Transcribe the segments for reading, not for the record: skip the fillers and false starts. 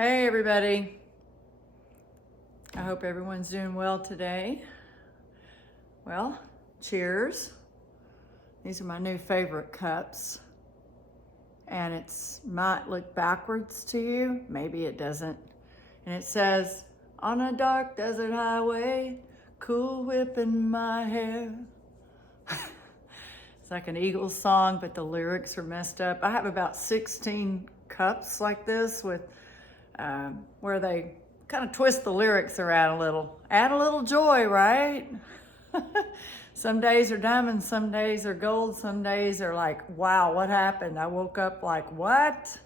Hey everybody. I hope everyone's doing well today. Well, cheers. These are my new favorite cups. And it might look backwards to you. Maybe it doesn't. And it says, on a dark desert highway, Cool Whip in my hair. It's like an Eagles song, but the lyrics are messed up. I have about 16 cups like this with where they kind of twist the lyrics around a little. Add a little joy, right? Some days are diamonds, some days are gold, some days are like, wow, what happened? I woke up like, what?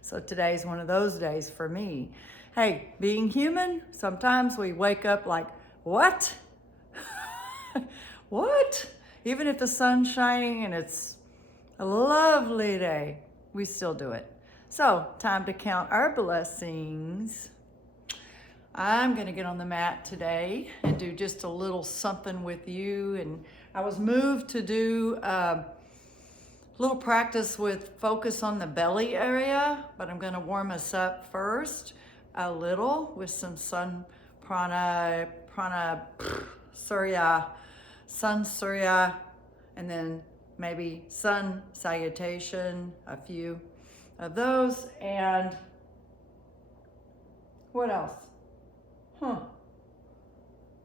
So today's one of those days for me. Hey, being human, sometimes we wake up like, what? What? Even if the sun's shining and it's a lovely day, we still do it. So, time to count our blessings. I'm going to get on the mat today and do just a little something with you. And I was moved to do a little practice with focus on the belly area, but I'm going to warm us up first a little with some sun surya, and then maybe sun salutation, a few of those. And what else?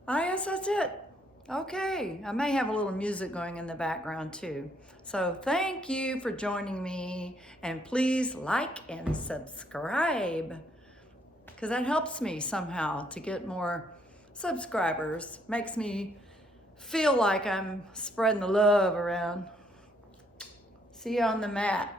I guess that's it. Okay, I may have a little music going in the background too. So thank you for joining me, and please like and subscribe, because that helps me somehow to get more subscribers. Makes me feel like I'm spreading the love around. See you on the mat.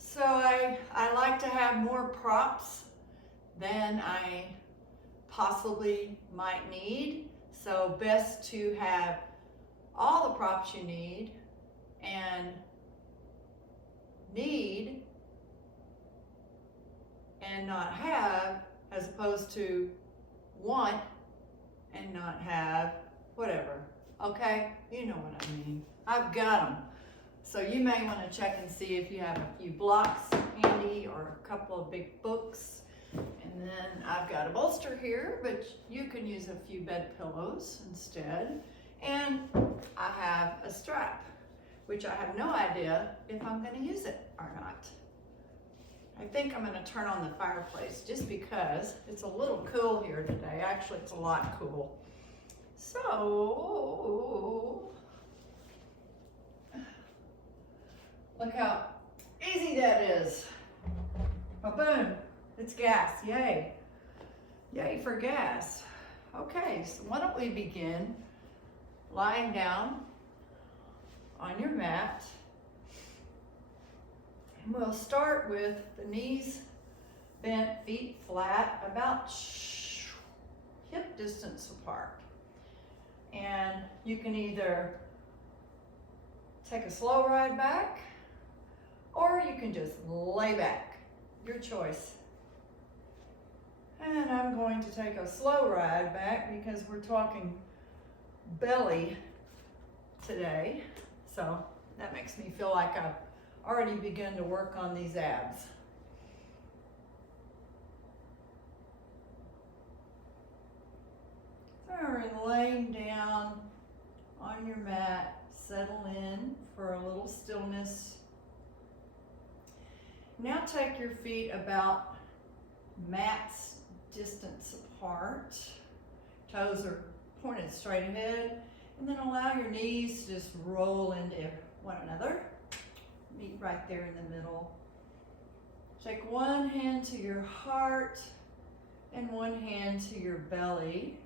So I like to have more props than I possibly might need. So best to have all the props you need and not have, as opposed to want and not have, whatever. Okay? You know what I mean. I've got them. So you may want to check and see if you have a few blocks handy or a couple of big books. And then I've got a bolster here, but you can use a few bed pillows instead. And I have a strap, which I have no idea if I'm going to use it or not. I think I'm going to turn on the fireplace just because it's a little cool here today. Actually, it's a lot cool. So, look how easy that is. Boom, it's gas, yay. Yay for gas. Okay, so why don't we begin lying down on your mat. And we'll start with the knees bent, feet flat, about hip distance apart. And you can either take a slow ride back, or you can just lay back, your choice. And I'm going to take a slow ride back because we're talking belly today. So that makes me feel like I've already begun to work on these abs. So we're laying down on your mat, settle in for a little stillness. Now take your feet about mat's distance apart. Toes are pointed straight ahead. And then allow your knees to just roll into one another. Meet right there in the middle. Take one hand to your heart and one hand to your belly.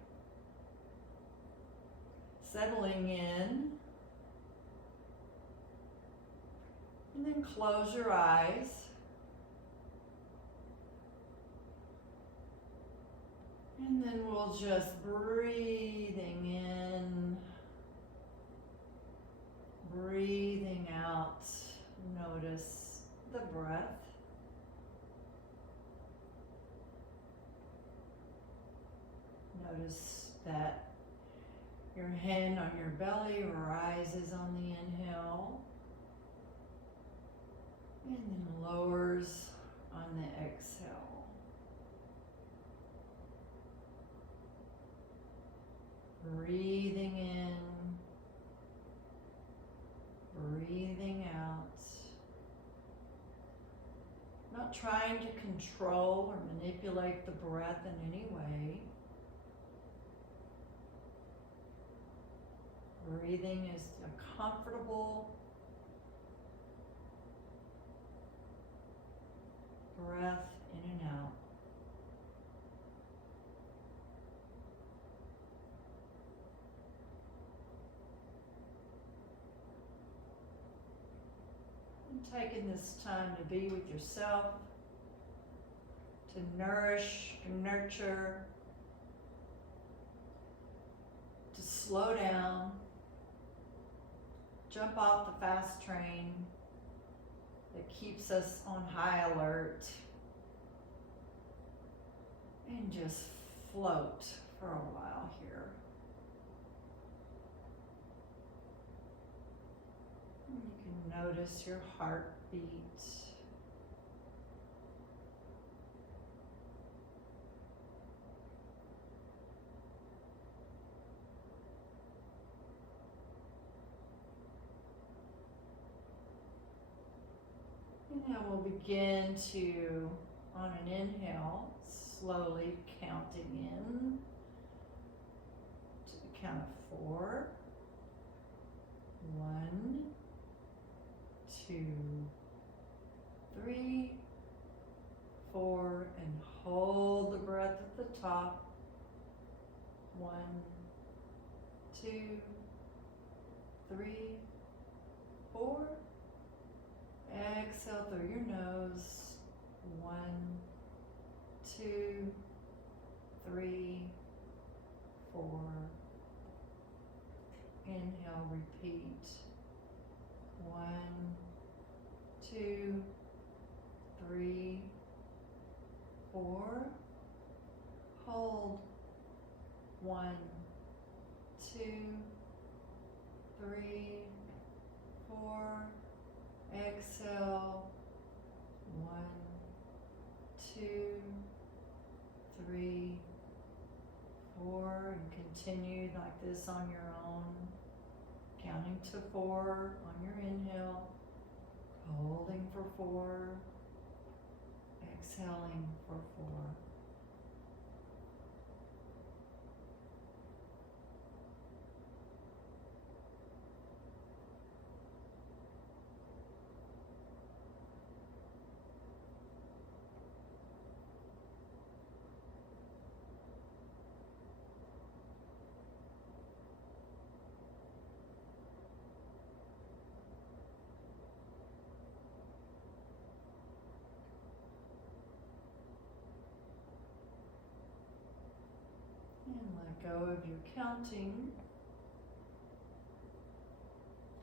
Settling in. And then close your eyes. And then we'll just breathing in, breathing out. Notice the breath. Notice that your hand on your belly rises on the inhale and then lowers on the exhale. Breathing in, breathing out. Not trying to control or manipulate the breath in any way. Breathing is a comfortable breath in and out. And taking this time to be with yourself, to nourish, to nurture, to slow down, jump off the fast train that keeps us on high alert, and just float for a while here. And you can notice your heartbeat. And now we'll begin to, on an inhale, slowly counting in to the count of 4. 1, 2, 3, 4, and hold the breath at the top. 1, 2, 3, 4. Exhale through your nose. 1, 2, 3, 4. Inhale, repeat. 1, 2, 3, 4. Hold. 1, 2, 3, 4. Exhale. 1, 2, 3, 4, and continue like this on your own, counting to 4 on your inhale, holding for 4, exhaling for 4. And let go of your counting.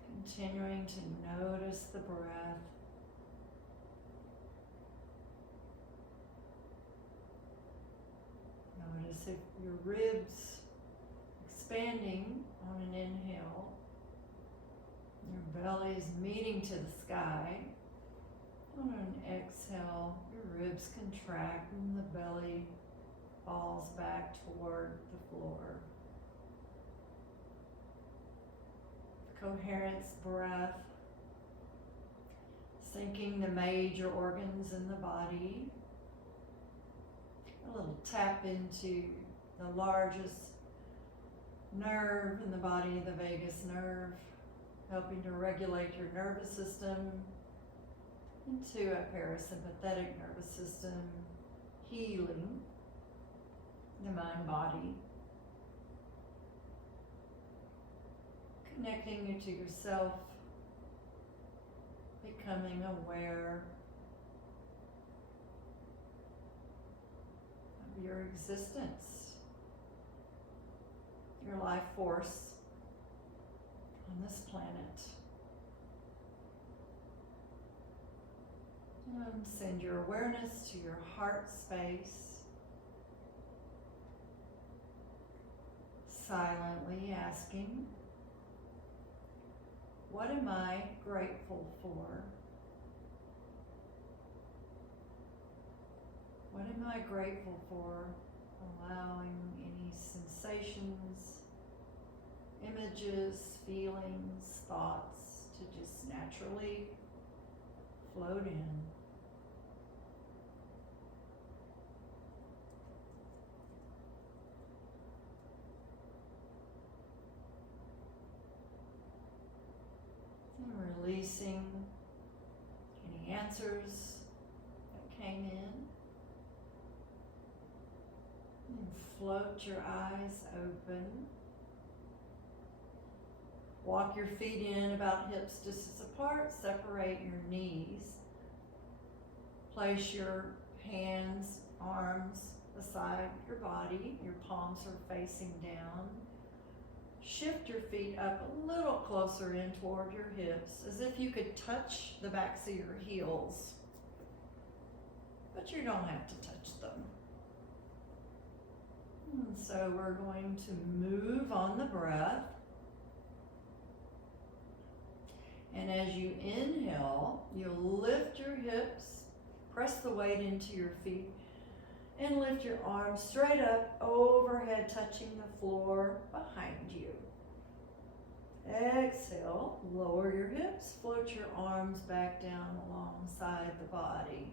Continuing to notice the breath. Notice if your ribs expanding on an inhale, your belly is meeting to the sky. On an exhale, your ribs contract and the belly falls back toward the floor. Coherence breath, syncing the major organs in the body. A little tap into the largest nerve in the body, the vagus nerve, helping to regulate your nervous system into a parasympathetic nervous system, healing the mind-body, connecting you to yourself, becoming aware of your existence, your life force on this planet. And send your awareness to your heart space. silently asking, what am I grateful for? What am I grateful for? Allowing any sensations, images, feelings, thoughts to just naturally float in. And releasing any answers that came in. And float your eyes open. Walk your feet in about hips distance apart. Separate your knees. Place your hands, arms beside your body. Your palms are facing down. Shift your feet up a little closer in toward your hips, as if you could touch the backs of your heels. But you don't have to touch them. And so we're going to move on the breath. And as you inhale, you'll lift your hips, press the weight into your feet, and lift your arms straight up overhead, touching the floor behind you. Exhale, lower your hips, float your arms back down alongside the body.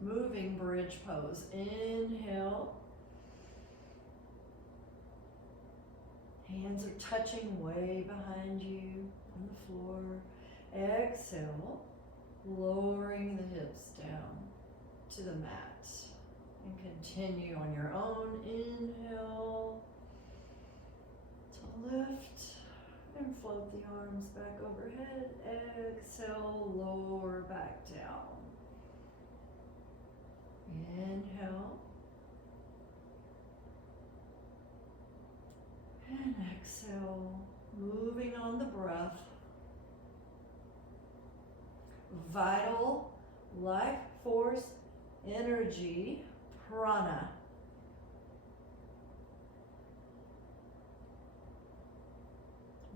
Moving bridge pose. Inhale. Hands are touching way behind you on the floor. Exhale, lowering the hips down to the mat. And continue on your own. Inhale to lift and float the arms back overhead. Exhale, lower back down. Inhale. And exhale, moving on the breath. Vital, life force, energy, prana.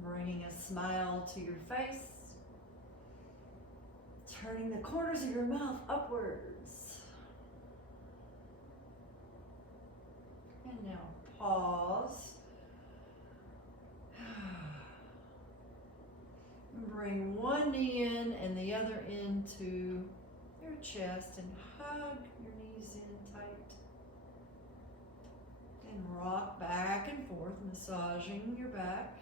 Bringing a smile to your face. Turning the corners of your mouth upwards. And now pause. Bring one knee in and the other into your chest and hug your knees in tight. And rock back and forth, massaging your back.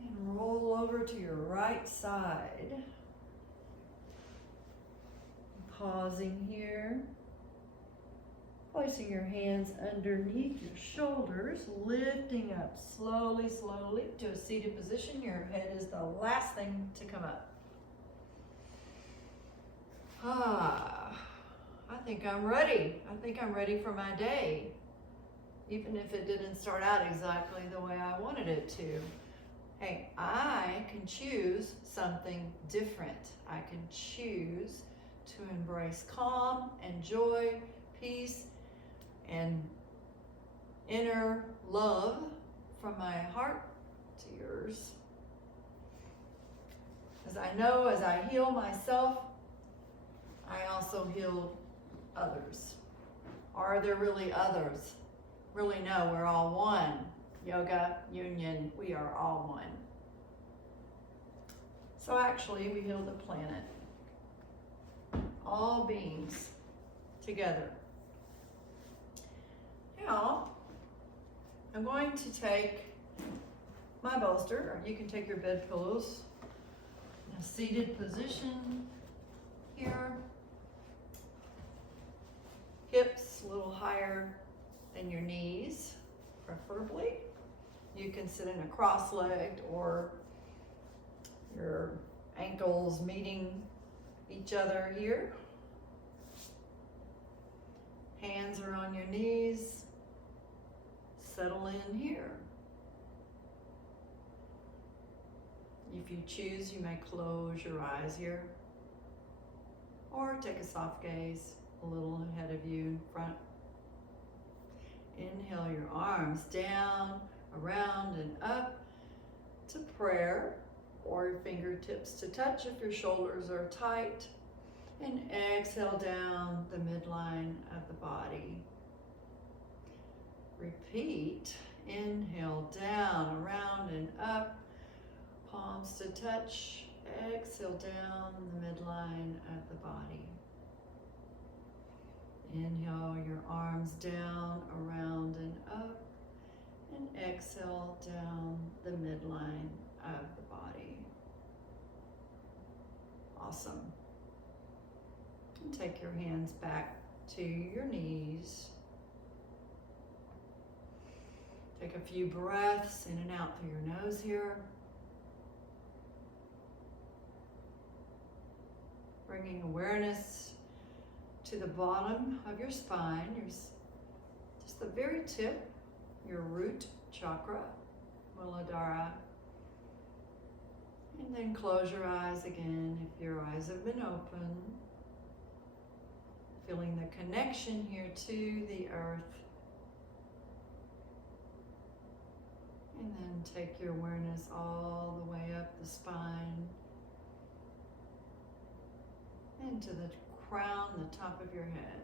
And roll over to your right side. Pausing here. Placing your hands underneath your shoulders, lifting up slowly, slowly to a seated position. Your head is the last thing to come up. I think I'm ready. I think I'm ready for my day, even if it didn't start out exactly the way I wanted it to. Hey, I can choose something different. I can choose to embrace calm and joy, peace, and inner love from my heart to yours. As I know, as I heal myself, I also heal others. Are there really others? Really, no, we're all one. Yoga, union, we are all one. So actually, we heal the planet. All beings together. Now, I'm going to take my bolster, or you can take your bed pillows, in a seated position here. Hips a little higher than your knees, preferably. You can sit in a cross-legged or your ankles meeting each other here. Hands are on your knees. Settle in here. If you choose, you may close your eyes here. or take a soft gaze a little ahead of you in front. Inhale your arms down, around, and up to prayer, or your fingertips to touch if your shoulders are tight. And exhale down the midline of the body. Repeat. Inhale down, around, and up. Palms to touch. Exhale down the midline of the body. Inhale your arms down, around, and up. And exhale down the midline of the body. Awesome. And take your hands back to your knees. Take a few breaths in and out through your nose here. Bringing awareness to the bottom of your spine, just the very tip, your root chakra, Muladhara. And then close your eyes again if your eyes have been open. Feeling the connection here to the earth. And then take your awareness all the way up the spine, into the crown, the top of your head.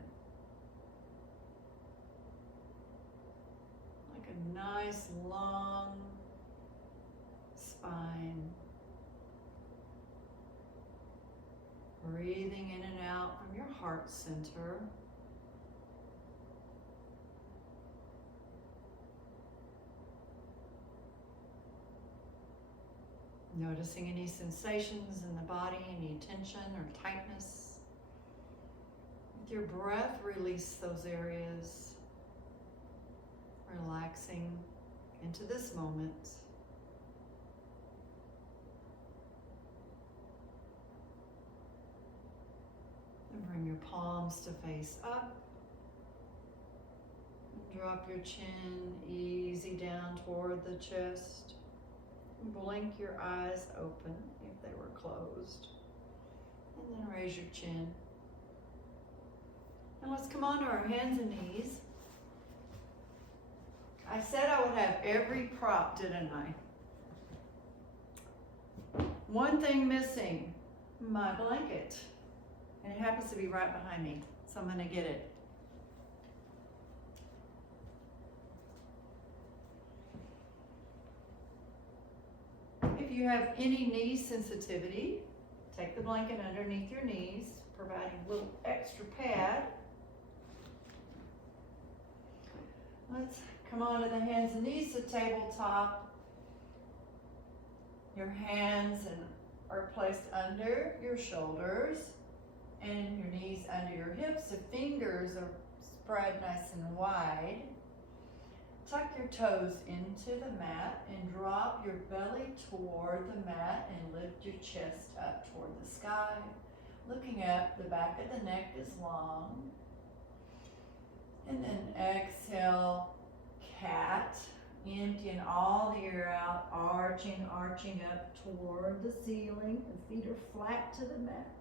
Like a nice long spine. Breathing in and out from your heart center. Noticing any sensations in the body, any tension or tightness. With your breath, release those areas. Relaxing into this moment. And bring your palms to face up. And drop your chin easy down toward the chest. Blink your eyes open if they were closed. And then raise your chin. And let's come on to our hands and knees. I said I would have every prop, didn't I? One thing missing, my blanket. And it happens to be right behind me, so I'm going to get it. If you have any knee sensitivity, take the blanket underneath your knees, providing a little extra pad. Let's come on to the hands and knees to tabletop. Your hands are placed under your shoulders and your knees under your hips. The fingers are spread nice and wide. Tuck your toes into the mat and drop your belly toward the mat and lift your chest up toward the sky. Looking up, the back of the neck is long. And then exhale, cat. Emptying all the air out, arching up toward the ceiling. The feet are flat to the mat.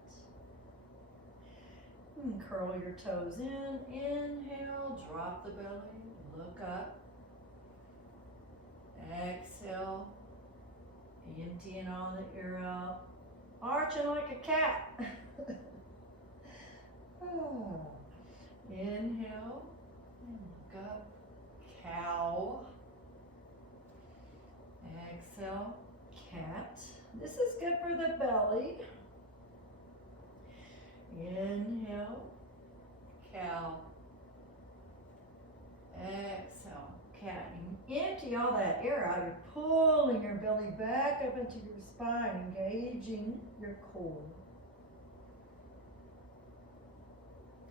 And curl your toes in. Inhale, drop the belly, look up. Exhale, emptying all the air out, arching like a cat. Inhale, and look up, cow. Exhale, cat. This is good for the belly. Inhale, cow. Exhale, cat. You empty all that air out. You're pulling your belly back up into your spine, engaging your core.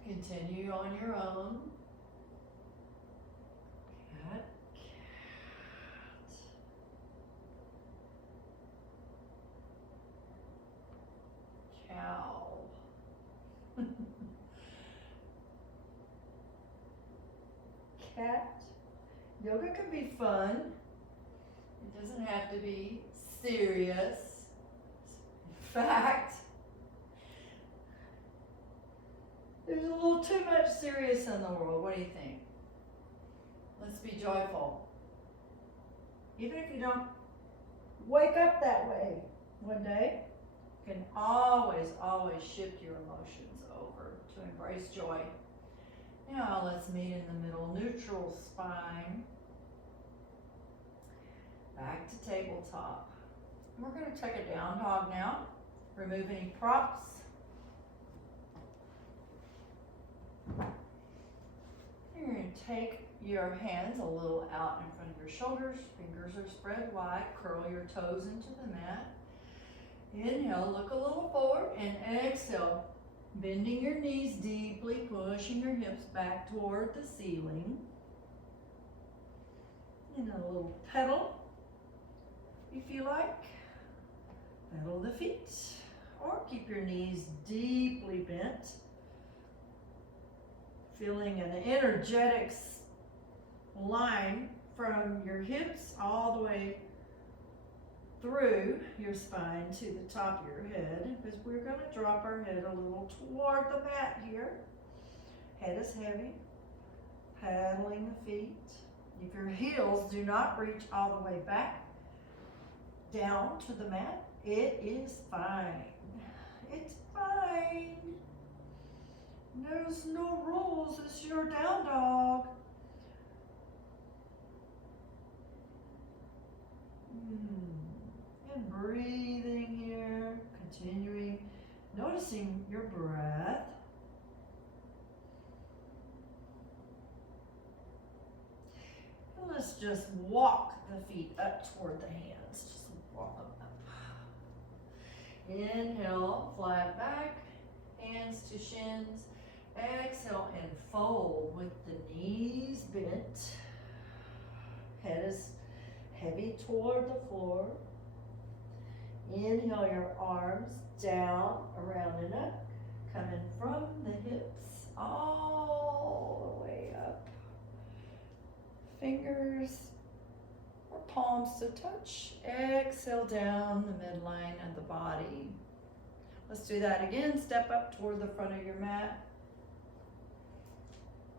Continue on your own. Cat, cat. Cow. Cat. Yoga can be fun. It doesn't have to be serious. In fact, too much serious in the world. What do you think? Let's be joyful. Even if you don't wake up that way one day, you can always, always shift your emotions over to embrace joy. Now let's meet in the middle, neutral spine. Back to tabletop. We're going to take a down dog now. Remove any props. You're going to take your hands a little out in front of your shoulders. Fingers are spread wide. Curl your toes into the mat. Inhale, look a little forward, and exhale, bending your knees deeply, pushing your hips back toward the ceiling. And a little pedal, if you like. Pedal the feet, or keep your knees deeply bent. Feeling an energetic line from your hips all the way through your spine to the top of your head, because we're going to drop our head a little toward the mat here. Head is heavy. Paddling the feet. If your heels do not reach all the way back down to the mat, it is fine. It's fine. There's no rules. It's your down dog. And breathing here, continuing, noticing your breath. And let's just walk the feet up toward the hands. Just walk them up. Inhale, flat back, hands to shins. Exhale and fold with the knees bent. Head is heavy toward the floor. Inhale your arms down, around and up, coming from the hips all the way up. Fingers or palms to touch. Exhale down the midline of the body. Let's do that again. Step up toward the front of your mat.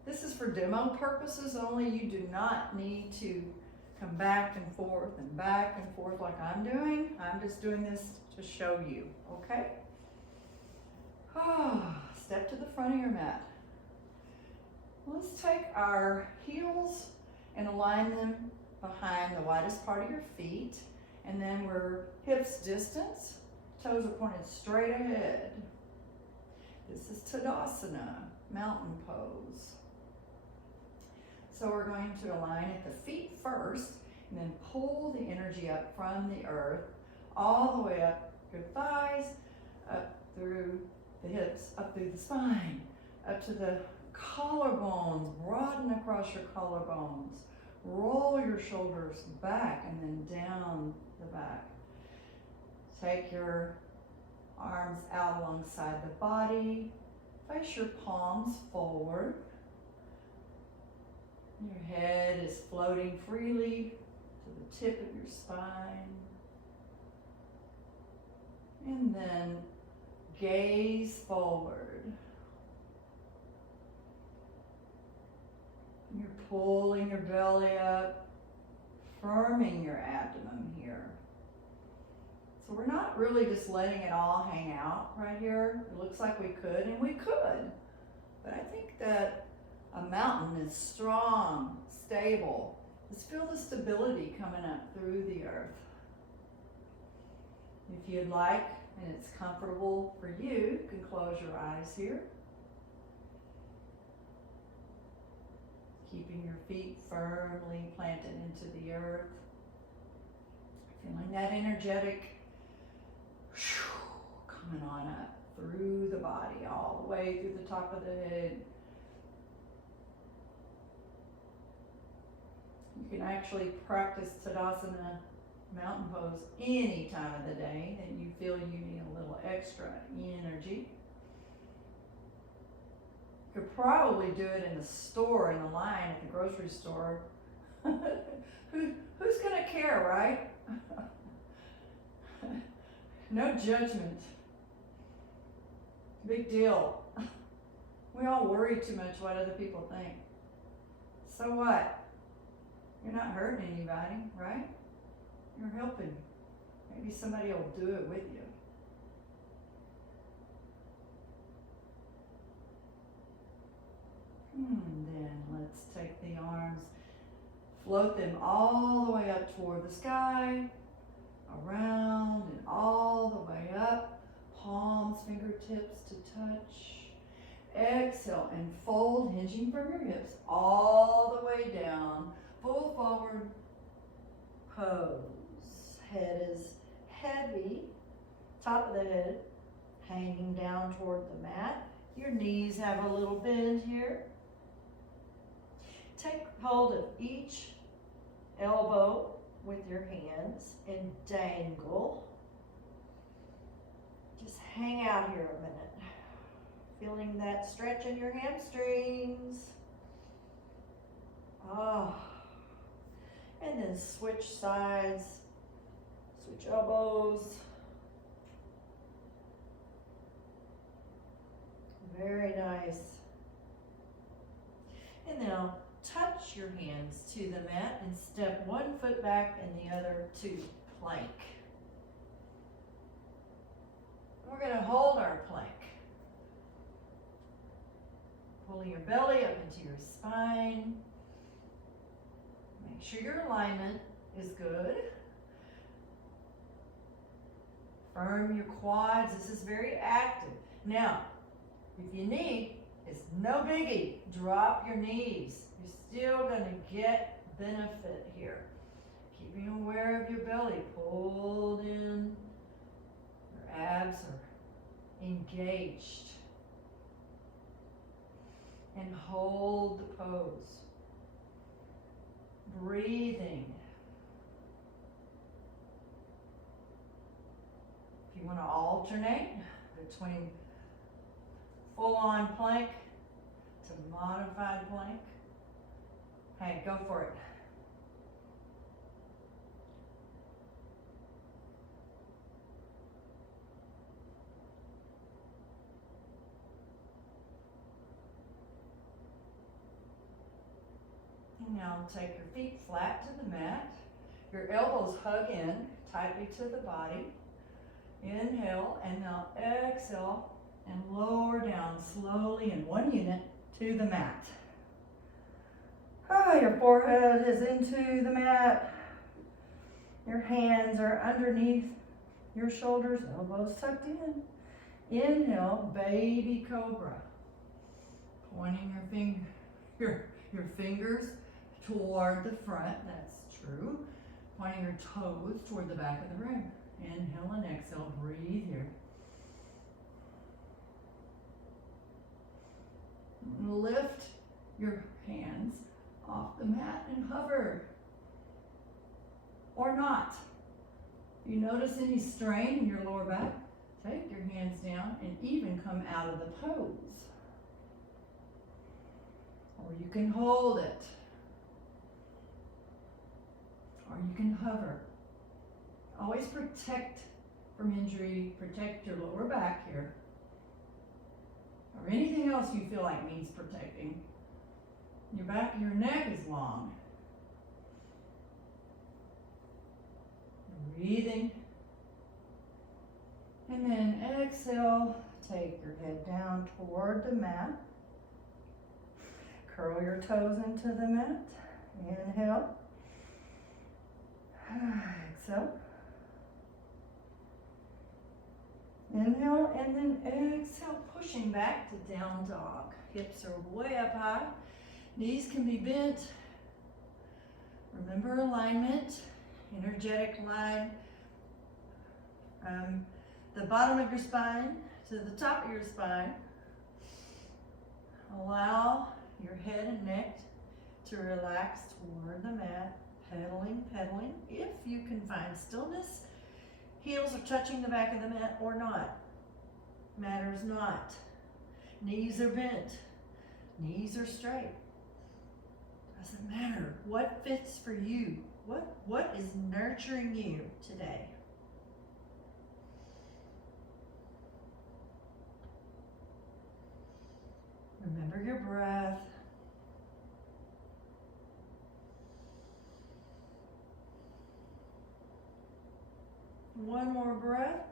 This is for demo purposes only. You do not need to come back and forth like I'm doing. I'm just doing this to show you, okay? Step to the front of your mat. Let's take our heels and align them behind the widest part of your feet. And then we're hips distance, toes are pointed straight ahead. This is Tadasana, mountain pose. So we're going to align at the feet first, and then pull the energy up from the earth, all the way up your thighs, up through the hips, up through the spine, up to the collarbones, broaden across your collarbones. Roll your shoulders back and then down the back. Take your arms out alongside the body. Face your palms forward. Your head is floating freely to the tip of your spine. And then gaze forward. You're pulling your belly up, firming your abdomen here. So we're not really just letting it all hang out right here. It looks like we could, and we could. But I think that a mountain is strong, stable. Just feel the stability coming up through the earth. If you'd like, and it's comfortable for you, you can close your eyes here. Keeping your feet firmly planted into the earth. Feeling that energetic coming on up through the body, all the way through the top of the head. You can actually practice Tadasana, mountain pose, any time of the day that you feel you need a little extra energy. You could probably do it in the store, in the line at the grocery store. Who's gonna care, right? No judgment. Big deal. We all worry too much what other people think. So what? You're not hurting anybody, right? You're helping. Maybe somebody will do it with you. Then let's take the arms, float them all the way up toward the sky, around and all the way up, palms, fingertips to touch. Exhale and fold, hinging from your hips, all the way down, full forward pose. Head is heavy, top of the head hanging down toward the mat. Your knees have a little bend here. Take hold of each elbow with your hands and dangle. Just hang out here a minute. Feeling that stretch in your hamstrings. And then switch sides, switch elbows. Very nice. And now touch your hands to the mat and step one foot back and the other to plank. We're going to hold our plank. Pulling your belly up into your spine. Make sure your alignment is good. Firm your quads. This is very active. Now, if you need, it's no biggie. Drop your knees. You're still going to get benefit here. Keeping aware of your belly. Pulled in. Your abs are engaged. And hold the pose. Breathing. If you want to alternate between full-on plank to modified plank, hey, go for it. Now take your feet flat to the mat. Your elbows hug in tightly to the body. Inhale, and now exhale and lower down slowly in one unit to the mat. Your forehead is into the mat. Your hands are underneath your shoulders, elbows tucked in. Inhale, baby cobra. Pointing your fingers toward the front, that's true. Pointing your toes toward the back of the room. Inhale and exhale, breathe here. Lift your hands off the mat and hover. Or not. If you notice any strain in your lower back, take your hands down and even come out of the pose. Or you can hold it. Or you can hover. Always protect from injury, protect your lower back here. Or anything else you feel like needs protecting. Your back of your neck is long. Breathing. And then exhale, take your head down toward the mat. Curl your toes into the mat. Inhale. Exhale. Inhale and then exhale, pushing back to down dog. Hips are way up high. Knees can be bent. Remember alignment, energetic line. The bottom of your spine to the top of your spine. Allow your head and neck to relax toward the mat. Pedaling, pedaling. If you can find stillness, heels are touching the back of the mat or not. Matters not. Knees are bent. Knees are straight. Doesn't matter. What fits for you? What is nurturing you today? one more breath.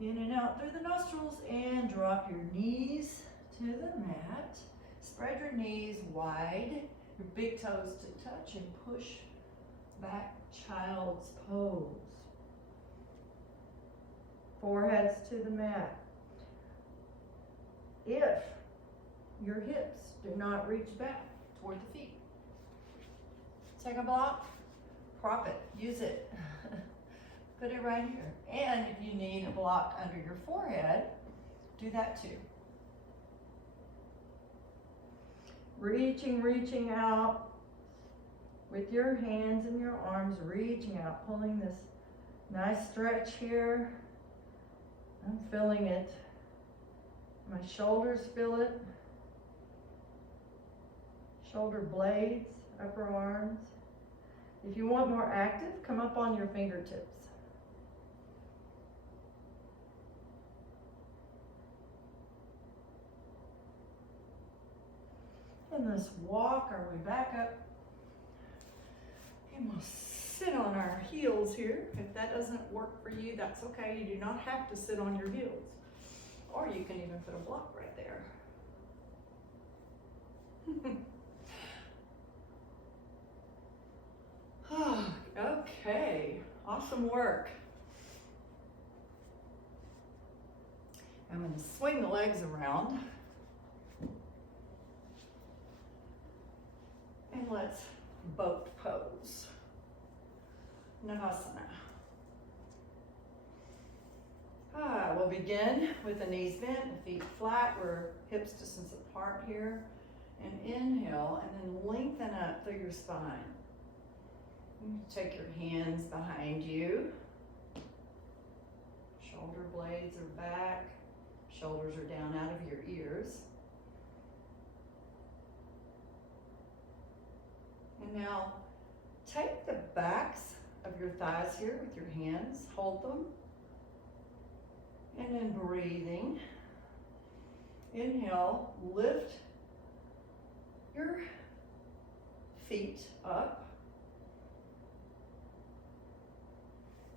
In and out through the nostrils, and drop your knees to the mat. Spread your knees wide, your big toes to touch, and push back, child's pose. Foreheads to the mat. If your hips do not reach back toward the feet, take a block, prop it, use it. Put it right here. And if you need a block under your forehead, do that too. Reaching out with your hands and your arms, reaching out, pulling this nice stretch here. I'm feeling it. My shoulders feel it. Shoulder blades, upper arms. If you want more active, come up on your fingertips. And let's walk our way back up. And we'll sit on our heels here. If that doesn't work for you, that's okay. You do not have to sit on your heels. Or you can even put a block right there. Okay, awesome work. I'm going to swing the legs around. And let's boat pose. Namaste. We'll begin with the knees bent, the feet flat. We're hips distance apart here. And inhale, and then lengthen up through your spine. You take your hands behind you. Shoulder blades are back. Shoulders are down out of your ears. And now take the backs of your thighs here with your hands. Hold them. And then breathing. Inhale, lift your feet up.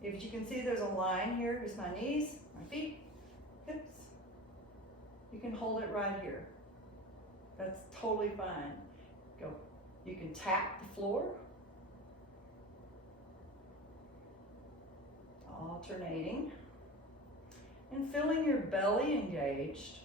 If you can see there's a line here, here's my knees, my feet, hips. You can hold it right here. That's totally fine. Go. You can tap the floor. Alternating. And feeling your belly engaged.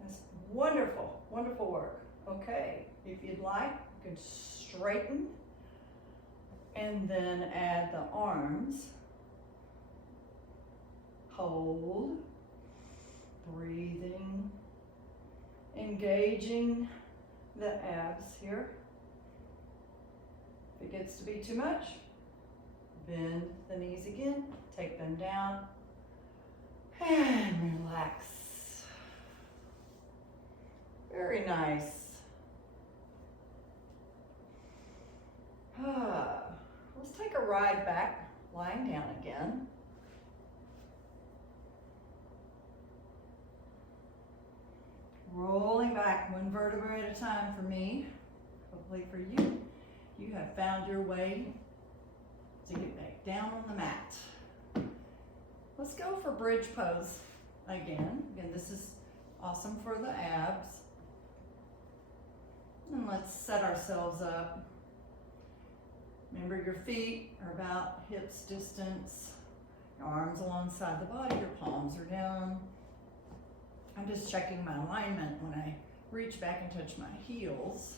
That's wonderful, wonderful work. Okay, if you'd like, you can straighten and then add the arms. Hold, breathing, engaging the abs here. If it gets to be too much, bend the knees again, take them down, and relax. Very nice. Let's take a ride back, lying down again. Rolling back one vertebra at a time for me. Hopefully for you, you have found your way to get back down on the mat. Let's go for bridge pose again. Again, this is awesome for the abs. And let's set ourselves up. Remember, your feet are about hips distance, your arms alongside the body, your palms are down. I'm just checking my alignment when I reach back and touch my heels.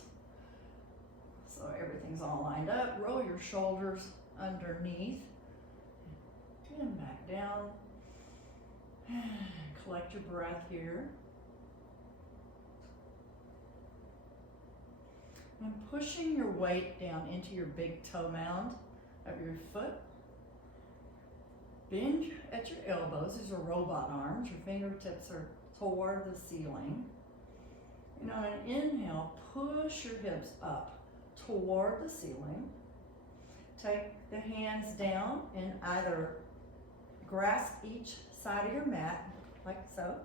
So everything's all lined up. Roll your shoulders underneath and back down. Collect your breath here. And pushing your weight down into your big toe mound of your foot. Bend at your elbows. These are robot arms. Your fingertips are toward the ceiling. And on an inhale, push your hips up toward the ceiling. Take the hands down and either grasp each side of your mat, like so,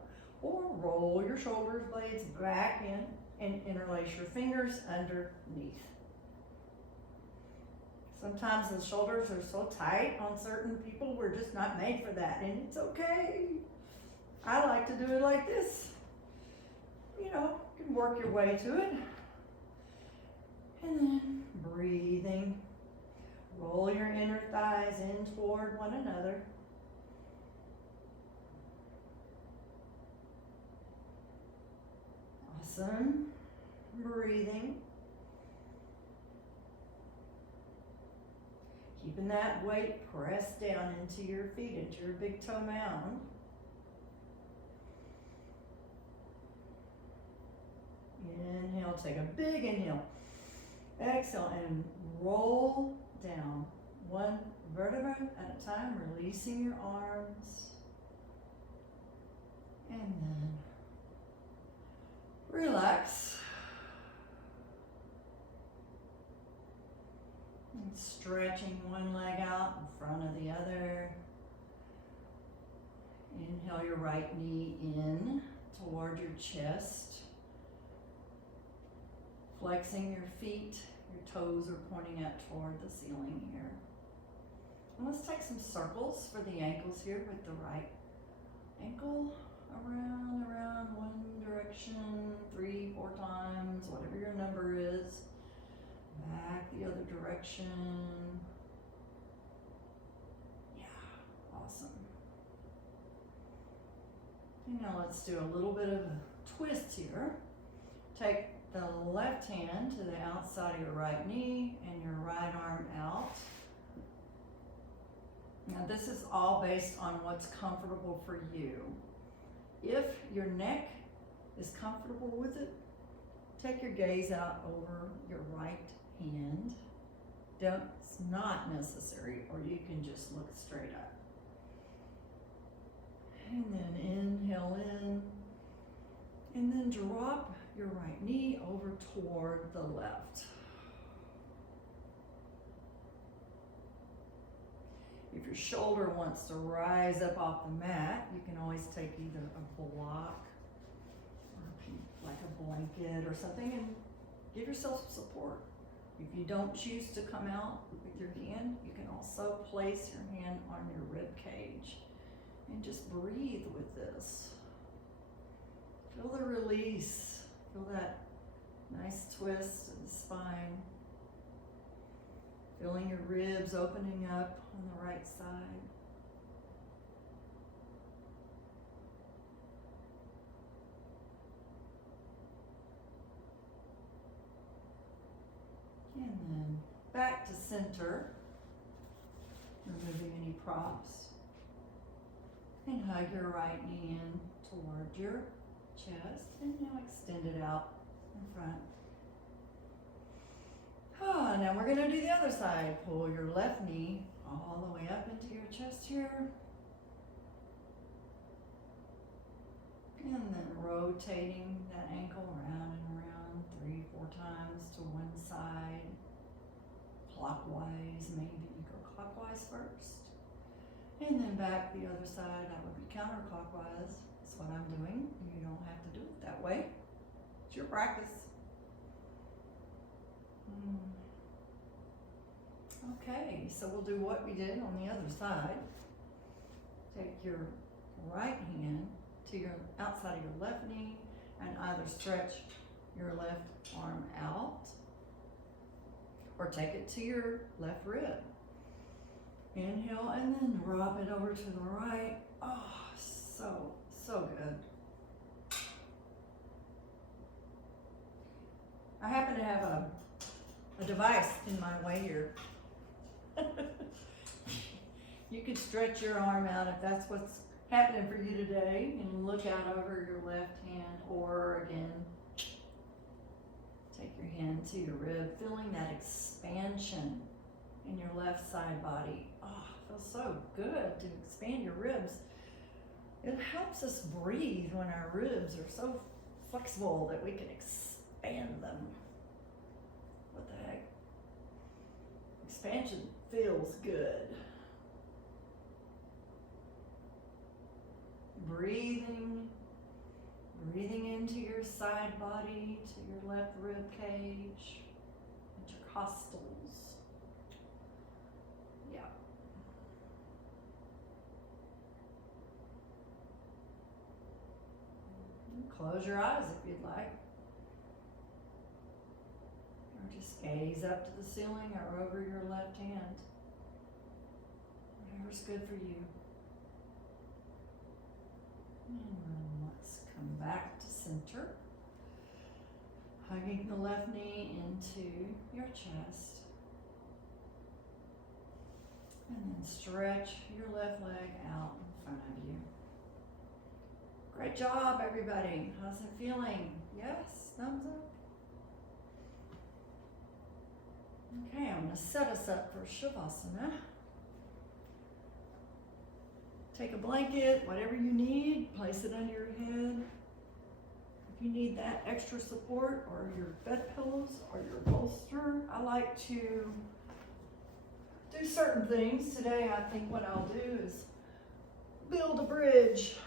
or roll your shoulder blades back in and interlace your fingers underneath. Sometimes the shoulders are so tight on certain people, we're just not made for that, and it's okay. I like to do it like this. You know, you can work your way to it. And then breathing. Roll your inner thighs in toward one another. Awesome. Breathing. Keeping that weight pressed down into your feet, into your big toe mound. Inhale, take a big inhale. Exhale and roll down one vertebra at a time, releasing your arms. And then relax. And stretching one leg out in front of the other. Inhale your right knee in toward your chest. Flexing your feet, your toes are pointing up toward the ceiling here. And let's take some circles for the ankles here with the right ankle. Around one direction, 3, 4 times, whatever your number is. Back the other direction. Yeah, awesome. And now let's do a little bit of a twist here. Take the left hand to the outside of your right knee and your right arm out. Now this is all based on what's comfortable for you. If your neck is comfortable with it, take your gaze out over your right hand. It's not necessary, or you can just look straight up. And then inhale in, and then drop your right knee over toward the left. If your shoulder wants to rise up off the mat, you can always take either a block or like a blanket or something and give yourself support. If you don't choose to come out with your hand, you can also place your hand on your rib cage and just breathe with this. Feel the release. Feel that nice twist in the spine. Feeling your ribs opening up on the right side. And then back to center, removing any props. And hug your right knee in toward your chest, and now extend it out in front. Now we're going to do the other side. Pull your left knee all the way up into your chest here. And then rotating that ankle around and around 3, 4 times to one side. Clockwise, maybe. Go clockwise first. And then back the other side. That would be counterclockwise. That's what I'm doing. You don't have to do it that way. It's your practice. Okay, so we'll do what we did on the other side. Take your right hand to your outside of your left knee and either stretch your left arm out or take it to your left rib. Inhale and then drop it over to the right. Oh, so good. I happen to have a device in my way here. You could stretch your arm out if that's what's happening for you today and look out over your left hand, or again, take your hand to your rib, feeling that expansion in your left side body. Oh, it feels so good to expand your ribs. It helps us breathe when our ribs are so flexible that we can expand them. What the heck? Expansion feels good. Breathing into your side body, to your left rib cage, intercostals. close your eyes if you'd like. Or just gaze up to the ceiling or over your left hand. Whatever's good for you. And let's come back to center. Hugging the left knee into your chest. And then stretch your left leg out in front of you. Great job, everybody. How's it feeling? Yes, thumbs up. Okay, I'm going to set us up for Shavasana. Take a blanket, whatever you need, place it under your head. If you need that extra support, or your bed pillows, or your bolster, I like to do certain things. Today, I think what I'll do is build a bridge.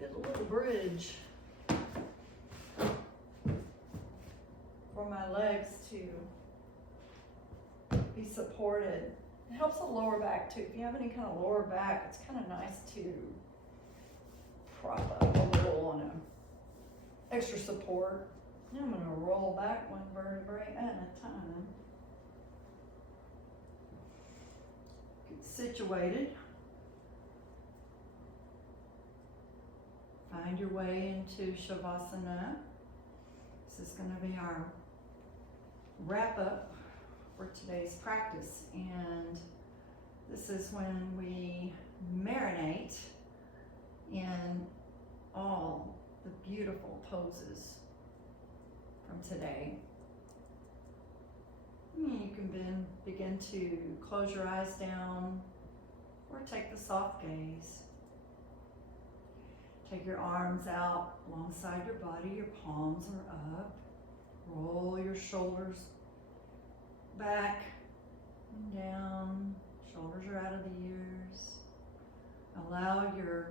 Build a little bridge for my legs to be supported. It helps the lower back too. If you have any kind of lower back, it's kind of nice to prop up a little on a extra support. Now I'm going to roll back one vertebrae at a time. Get situated. Find your way into Shavasana. This is going to be our wrap up for today's practice, and this is when we marinate in all the beautiful poses from today. You can begin to close your eyes down or take the soft gaze. Take your arms out alongside your body, your palms are up. Roll your shoulders back and down, shoulders are out of the ears. Allow your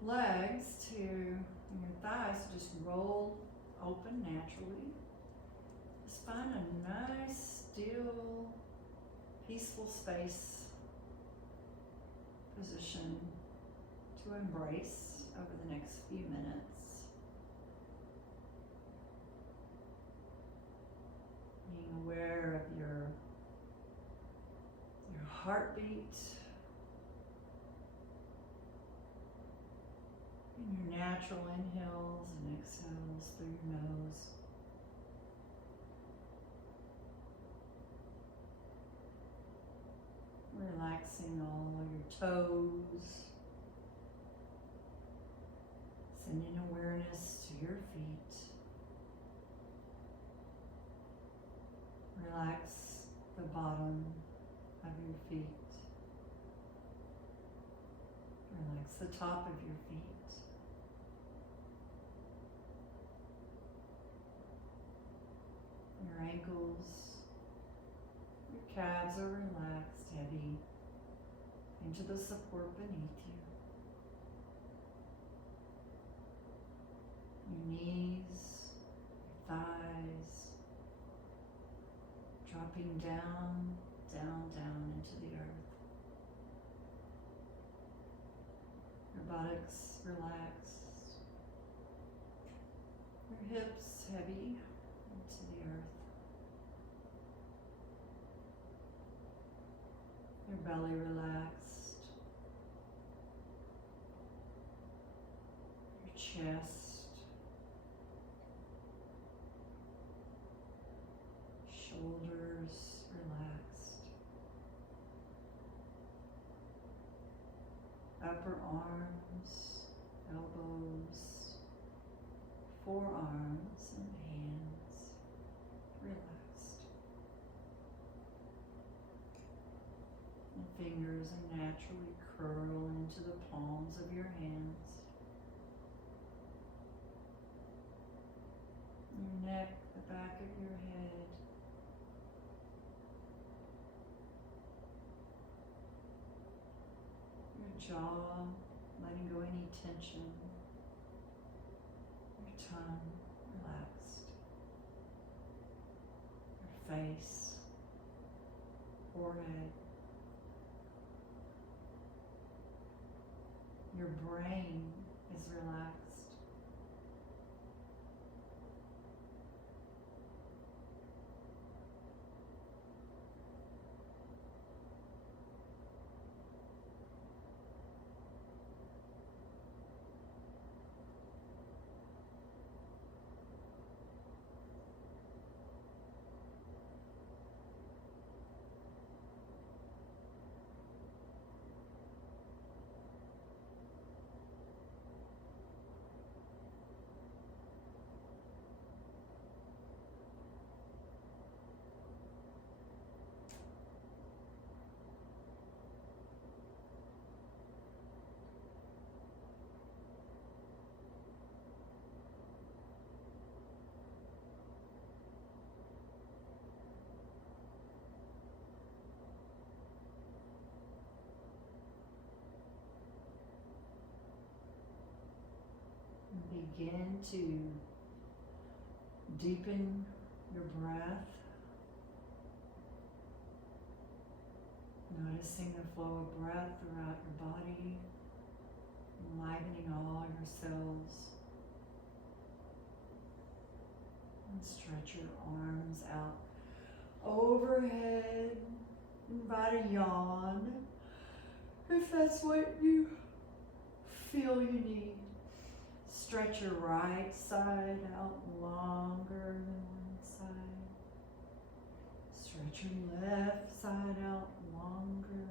legs and your thighs to just roll open naturally. Just find a nice, still, peaceful space, position to embrace over the next few minutes. Being aware of your heartbeat and your natural inhales and exhales through your nose. Relaxing all your toes. Sending awareness to your feet. Relax the bottom of your feet. Relax the top of your feet. Your ankles, your calves are relaxed, heavy into the support beneath you. Your knees, your thighs, dropping down, down, down into the earth. Your buttocks relaxed. Your hips heavy into the earth. Your belly relaxed. Your chest. Shoulders relaxed. Upper arms, elbows, forearms and hands relaxed. The fingers are naturally curl into the palms of your hands. Your neck, the back of your head. Jaw, letting go any tension. Your tongue relaxed. Your face, forehead. Your brain is relaxed. Begin to deepen your breath, noticing the flow of breath throughout your body, enlivening all your cells. And stretch your arms out overhead. Invite a yawn if that's what you feel you need. Stretch your right side out longer than one side. Stretch your left side out longer.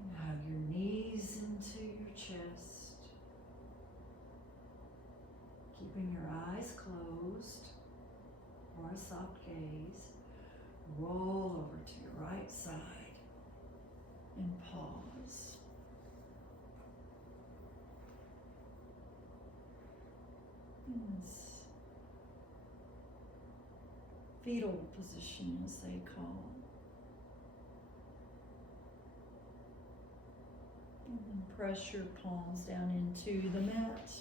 And hug your knees into your chest. Keeping your eyes closed or a soft gaze. Roll over to your right side and pause. This fetal position, as they call it. And then press your palms down into the mat.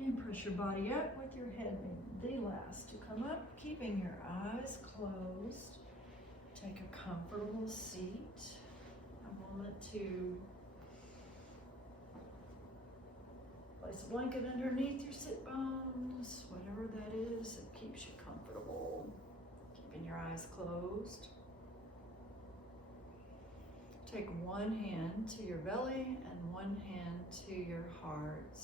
And press your body up with your head the last to come up, keeping your eyes closed. Take a comfortable seat. A moment to place a blanket underneath your sit bones, whatever that is that keeps you comfortable. Keeping your eyes closed. Take one hand to your belly and one hand to your heart.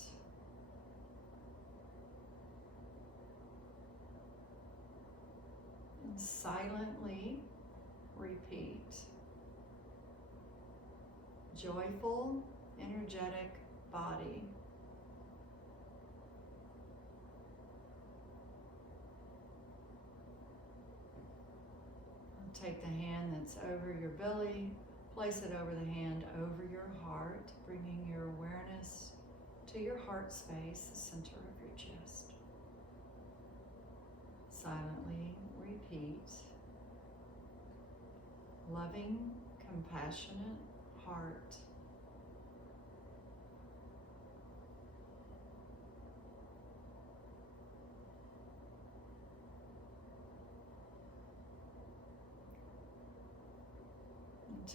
And silently repeat. Joyful, energetic body. Take the hand that's over your belly, place it over the hand over your heart, bringing your awareness to your heart space, the center of your chest. Silently repeat. Loving, compassionate heart.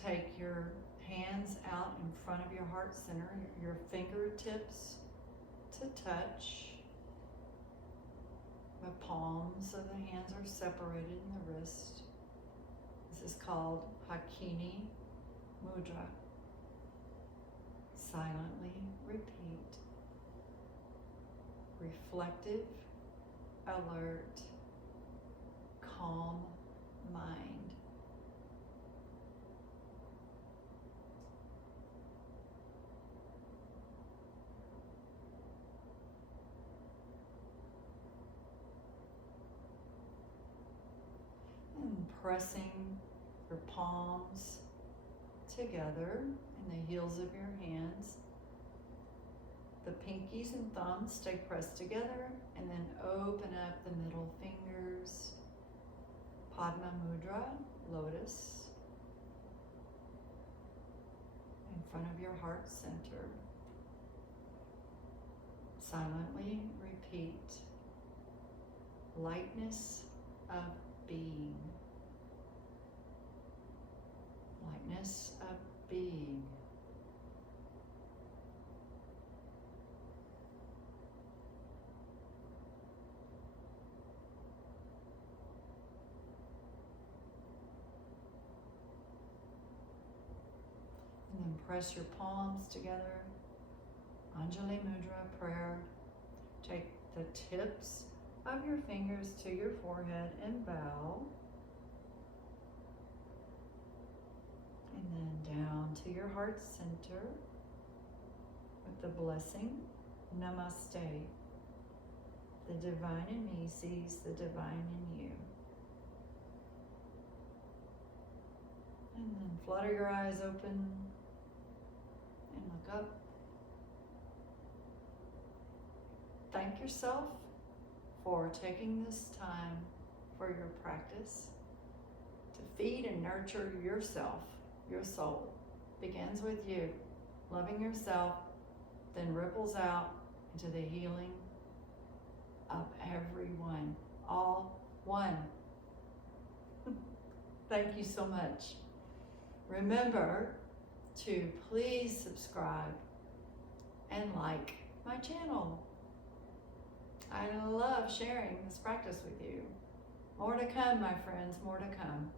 Take your hands out in front of your heart center, your fingertips to touch. The palms of the hands are separated in the wrist. This is called Hakini Mudra. Silently repeat. Reflective, alert, calm mind. Pressing your palms together in the heels of your hands. The pinkies and thumbs stay pressed together, and then open up the middle fingers. Padma Mudra, lotus, in front of your heart center. Silently repeat. Lightness of being. Lightness of being. And then press your palms together. Anjali Mudra prayer. Take the tips of your fingers to your forehead and bow. And then down to your heart center with the blessing, Namaste. The divine in me sees the divine in you. And then flutter your eyes open and look up. Thank yourself for taking this time for your practice to feed and nurture yourself. Your soul begins with you, loving yourself, then ripples out into the healing of everyone, all one. Thank you so much. Remember to please subscribe and like my channel. I love sharing this practice with you. More to come, my friends, more to come.